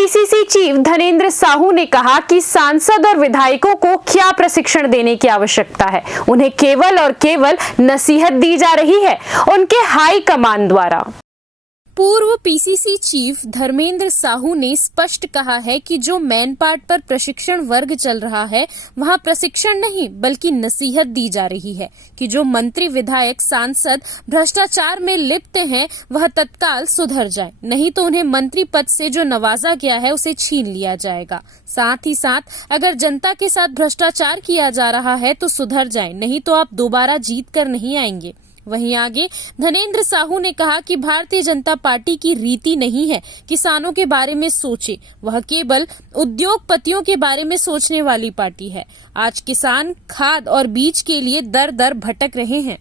PCC chief Dhanendra Sahu ने कहा कि सांसद और विधायकों को क्या प्रशिक्षण देने की आवश्यकता है। उन्हें केवल और केवल नसीहत दी जा रही है उनके हाई कमान द्वारा। पूर्व पीसीसी चीफ धर्मेंद्र साहू ने स्पष्ट कहा है कि जो मैनपाट पर प्रशिक्षण वर्ग चल रहा है वहां प्रशिक्षण नहीं बल्कि नसीहत दी जा रही है कि जो मंत्री विधायक सांसद भ्रष्टाचार में लिप्त हैं वह तत्काल सुधर जाए, नहीं तो उन्हें मंत्री पद से जो नवाजा गया है उसे छीन लिया जाएगा। साथ ही साथ अगर जनता के साथ भ्रष्टाचार किया जा रहा है तो सुधर जाए, नहीं तो आप दोबारा जीत कर नहीं आएंगे। वहीं आगे धनेंद्र साहू ने कहा कि भारतीय जनता पार्टी की रीति नहीं है किसानों के बारे में सोचे, वह केवल उद्योगपतियों के बारे में सोचने वाली पार्टी है। आज किसान खाद और बीज के लिए दर दर भटक रहे हैं।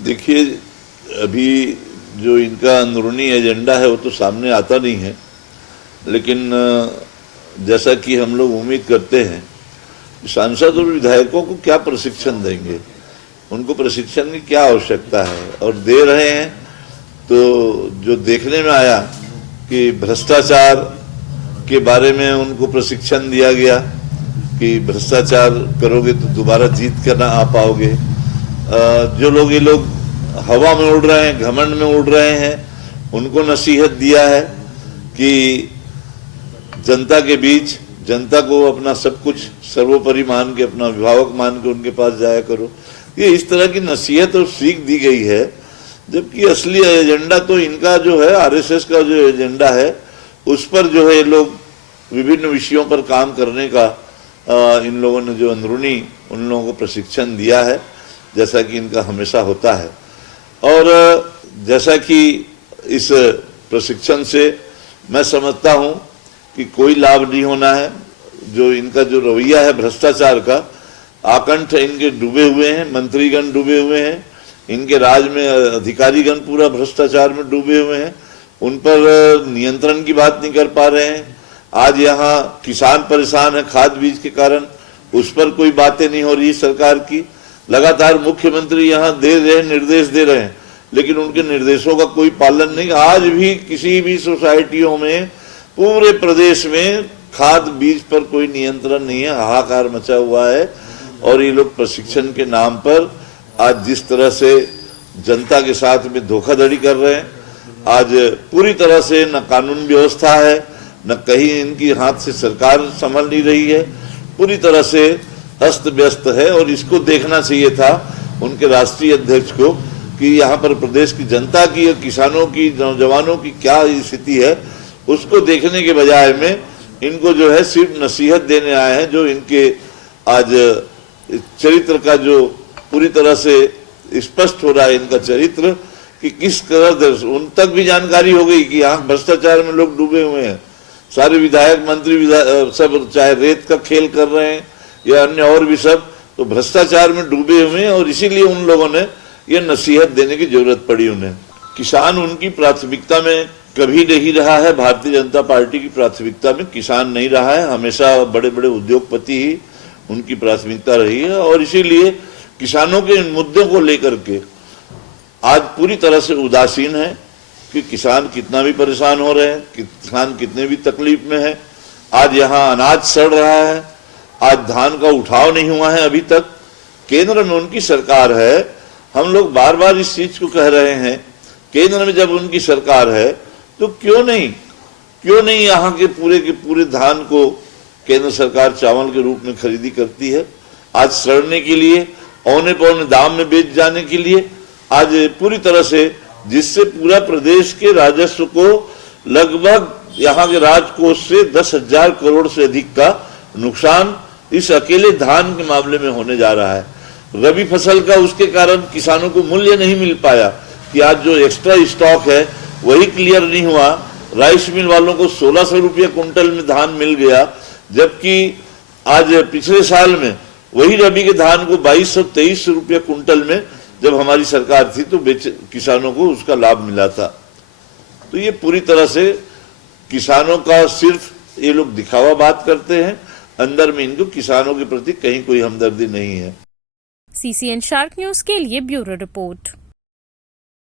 देखिए, अभी जो इनका अंदरूनी एजेंडा है वो तो सामने आता नहीं है, लेकिन जैसा कि हम लोग उम्मीद करते हैं सांसद और विधायकों को क्या प्रशिक्षण देंगे, उनको प्रशिक्षण की क्या आवश्यकता है और दे रहे हैं। तो जो देखने में आया कि भ्रष्टाचार के बारे में उनको प्रशिक्षण दिया गया कि भ्रष्टाचार करोगे तो दोबारा जीत कर ना आ पाओगे। जो लोग ये लोग हवा में उड़ रहे हैं, घमंड में उड़ रहे हैं, उनको नसीहत दिया है कि जनता के बीच जनता को अपना सब कुछ सर्वोपरि मान के, अपना अभिभावक मान के उनके पास जाया करो। ये इस तरह की नसीहत और सीख दी गई है, जबकि असली एजेंडा तो इनका जो है आरएसएस का जो एजेंडा है उस पर जो है ये लोग विभिन्न विषयों पर काम करने का इन लोगों ने जो अंदरूनी उन लोगों को प्रशिक्षण दिया है, जैसा कि इनका हमेशा होता है। और जैसा कि इस प्रशिक्षण से मैं समझता हूँ कि कोई लाभ नहीं होना है। जो इनका जो रवैया है भ्रष्टाचार का, आकंठ इनके डूबे हुए हैं, मंत्रीगण डूबे हुए हैं, इनके राज में अधिकारीगण पूरा भ्रष्टाचार में डूबे हुए हैं, उन पर नियंत्रण की बात नहीं कर पा रहे हैं। आज यहाँ किसान परेशान है खाद बीज के कारण, उस पर कोई बातें नहीं हो रही सरकार की। लगातार मुख्यमंत्री यहाँ दे रहे हैं, निर्देश दे रहे हैं, लेकिन उनके निर्देशों का कोई पालन नहीं। आज भी किसी भी सोसाइटियों में पूरे प्रदेश में खाद बीज पर कोई नियंत्रण नहीं है, हाहाकार मचा हुआ है। और ये लोग प्रशिक्षण के नाम पर आज जिस तरह से जनता के साथ में धोखाधड़ी कर रहे हैं, आज पूरी तरह से न कानून व्यवस्था है, न कहीं इनकी हाथ से सरकार संभल नहीं रही है, पूरी तरह से अस्त व्यस्त है। और इसको देखना चाहिए था उनके राष्ट्रीय अध्यक्ष को कि यहाँ पर प्रदेश की जनता की, किसानों की, नौजवानों की क्या स्थिति है, उसको देखने के बजाय में इनको जो है सिर्फ नसीहत देने आए हैं। जो इनके आज चरित्र का जो पूरी तरह से स्पष्ट हो रहा है इनका चरित्र कि किस तरह उन तक भी जानकारी हो गई कि यहाँ भ्रष्टाचार में लोग डूबे हुए हैं। सारे विधायक मंत्री सब चाहे रेत का खेल कर रहे हैं या अन्य और भी सब, तो भ्रष्टाचार में डूबे हुए हैं। और इसीलिए उन लोगों ने ये नसीहत देने की जरूरत पड़ी उन्हें। किसान उनकी प्राथमिकता में कभी नहीं रहा है, भारतीय जनता पार्टी की प्राथमिकता में किसान नहीं रहा है। हमेशा बड़े बड़े उद्योगपति ही उनकी प्राथमिकता रही है। और इसीलिए किसानों के इन मुद्दों को लेकर के आज पूरी तरह से उदासीन है कि किसान कितना भी परेशान हो रहे हैं, किसान कितने भी तकलीफ में है। आज यहाँ अनाज सड़ रहा है, आज धान का उठाव नहीं हुआ है अभी तक। केंद्र में उनकी सरकार है, हम लोग बार बार इस चीज को कह रहे हैं, केंद्र में जब उनकी सरकार है तो क्यों नहीं यहाँ के पूरे धान को केंद्र सरकार चावल के रूप में खरीदी करती है। आज सड़ने के लिए, औने पौने दाम में बेच जाने के लिए आज पूरी तरह से, जिससे पूरा प्रदेश के राजस्व को लगभग यहाँ के राजकोष से 10,000 करोड़ से अधिक का नुकसान इस अकेले धान के मामले में होने जा रहा है। रबी फसल का उसके कारण किसानों को मूल्य नहीं मिल पाया कि आज जो एक्स्ट्रा स्टॉक है वही क्लियर नहीं हुआ। राइस मिल वालों को 1600 रुपये कुंटल में धान मिल गया, जबकि आज पिछले साल में वही रबी के धान को 2223 रुपये कुंटल में जब हमारी सरकार थी तो किसानों को उसका लाभ मिला था। तो ये पूरी तरह से किसानों का सिर्फ ये लोग दिखावा बात करते हैं, अंदर में इनको किसानों के प्रति कहीं कोई हमदर्दी नहीं है। CCN शार्क न्यूज के लिए ब्यूरो रिपोर्ट।